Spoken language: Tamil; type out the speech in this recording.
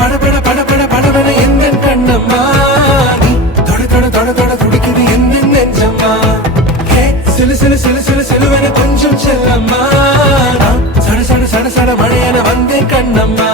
படபட படபட படபட எந்த கண்ணம்மா நீ தொட தொட தொட தொட துடிக்குது எந்த நெஞ்சம்மா ஹே சிலு சிலு சிலு சிலு சிலுவென கொஞ்சம் செல்லம்மா சட சட சட சட மழையென வந்தேன் கண்ணம்மா